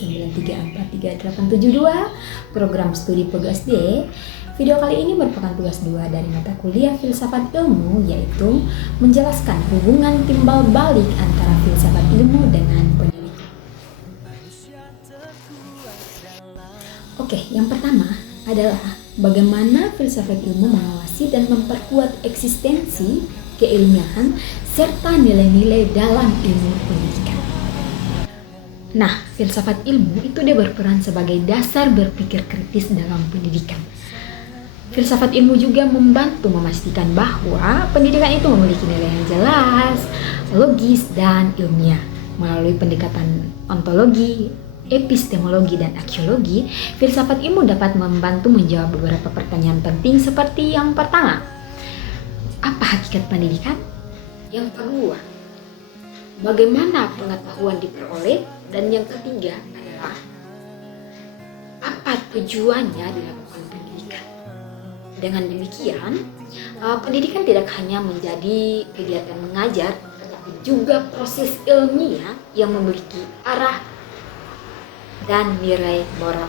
9343872 program studi PGSD. Video kali ini merupakan tugas 2 dari mata kuliah Filsafat Ilmu, yaitu menjelaskan hubungan timbal balik antara filsafat ilmu dengan pendidikan. Oke, yang pertama adalah bagaimana filsafat ilmu mengawasi dan memperkuat eksistensi, keilmiahan, serta nilai-nilai dalam ilmu pendidikan. Nah, filsafat ilmu itu dia berperan sebagai dasar berpikir kritis dalam pendidikan. Filsafat ilmu juga membantu memastikan bahwa pendidikan itu memiliki nilai yang jelas, logis, dan ilmiah. Melalui pendekatan ontologi, epistemologi, dan aksiologi, filsafat ilmu dapat membantu menjawab beberapa pertanyaan penting seperti yang pertama, apa hakikat pendidikan? Yang kedua, bagaimana pengetahuan diperoleh? Dan yang ketiga adalah, apa tujuannya dilakukan pendidikan? Dengan demikian, pendidikan tidak hanya menjadi kegiatan mengajar, tetapi juga proses ilmiah yang memiliki arah dan nilai moral.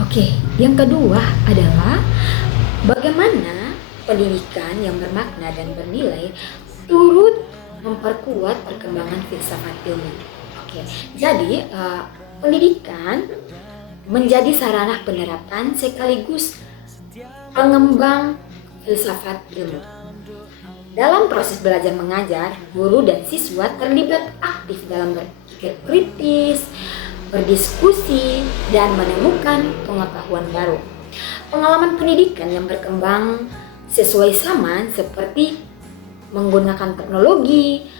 Oke, yang kedua adalah bagaimana pendidikan yang bermakna dan bernilai turut memperkuat perkembangan filsafat ilmu. Oke, jadi pendidikan menjadi sarana penerapan sekaligus pengembang filsafat ilmu. Dalam proses belajar mengajar, guru dan siswa terlibat aktif dalam berpikir kritis, berdiskusi, dan menemukan pengetahuan baru. Pengalaman pendidikan yang berkembang sesuai zaman seperti menggunakan teknologi,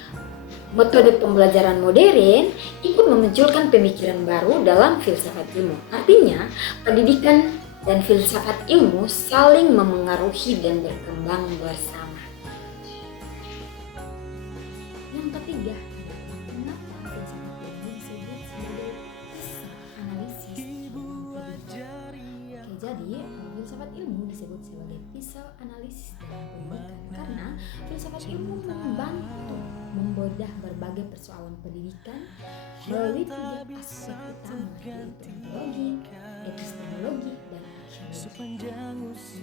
metode pembelajaran modern ikut memunculkan pemikiran baru dalam filsafat ilmu. Artinya, pendidikan dan filsafat ilmu saling memengaruhi dan berkembang bersama. Yang ketiga, mengapa filsafat ilmu disebut sebagai pisau analisis? Jadi, filsafat ilmu disebut sebagai pisau analisis dalam pendidikan karena filsafat ilmu membantu membedah berbagai persoalan pendidikan melalui 3 aspek utama, yaitu ontologi, epistemologi, dan aksiologi.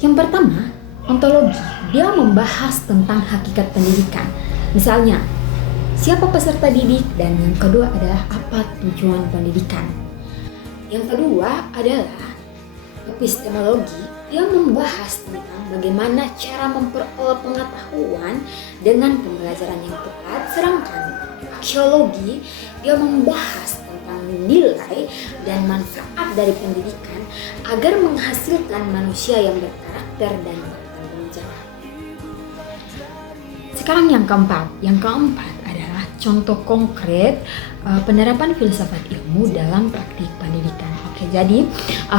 Yang pertama, ontologi. Dia membahas tentang hakikat pendidikan. Misalnya, siapa peserta didik, dan yang kedua adalah apa tujuan pendidikan. Yang kedua adalah epistemologi. Dia membahas tentang bagaimana cara memperoleh pengetahuan dengan pembelajaran yang tepat. Sedangkan aksiologi, dia membahas tentang nilai dan manfaat dari pendidikan agar menghasilkan manusia yang berkarakter dan bertanggung jawab. Sekarang yang keempat adalah contoh konkret penerapan filsafat ilmu dalam praktik pendidikan. Oke, jadi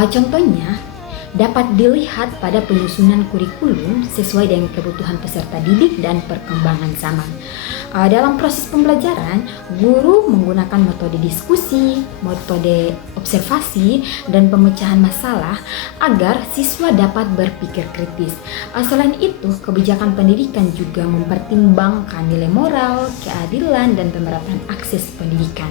contohnya dapat dilihat pada penyusunan kurikulum sesuai dengan kebutuhan peserta didik dan perkembangan zaman. Dalam proses pembelajaran, guru menggunakan metode diskusi, metode observasi, dan pemecahan masalah agar siswa dapat berpikir kritis. Selain itu, kebijakan pendidikan juga mempertimbangkan nilai moral, keadilan, dan pemerataan akses pendidikan.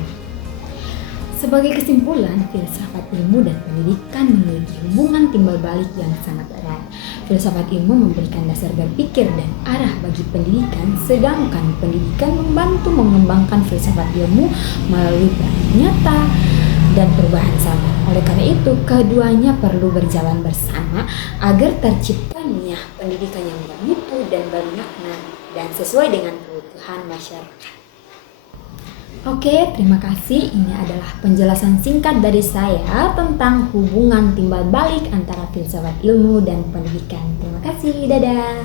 Sebagai kesimpulan, filsafat ilmu dan pendidikan memiliki hubungan timbal balik yang sangat erat. Filsafat ilmu memberikan dasar berpikir dan arah bagi pendidikan, sedangkan pendidikan membantu mengembangkan filsafat ilmu melalui praktik nyata dan perubahan zaman. Oleh karena itu, keduanya perlu berjalan bersama agar terciptanya pendidikan yang bermutu dan bermakna dan sesuai dengan kebutuhan masyarakat. Oke, terima kasih. Ini adalah penjelasan singkat dari saya tentang hubungan timbal balik antara filsafat ilmu dan pendidikan. Terima kasih, dadah.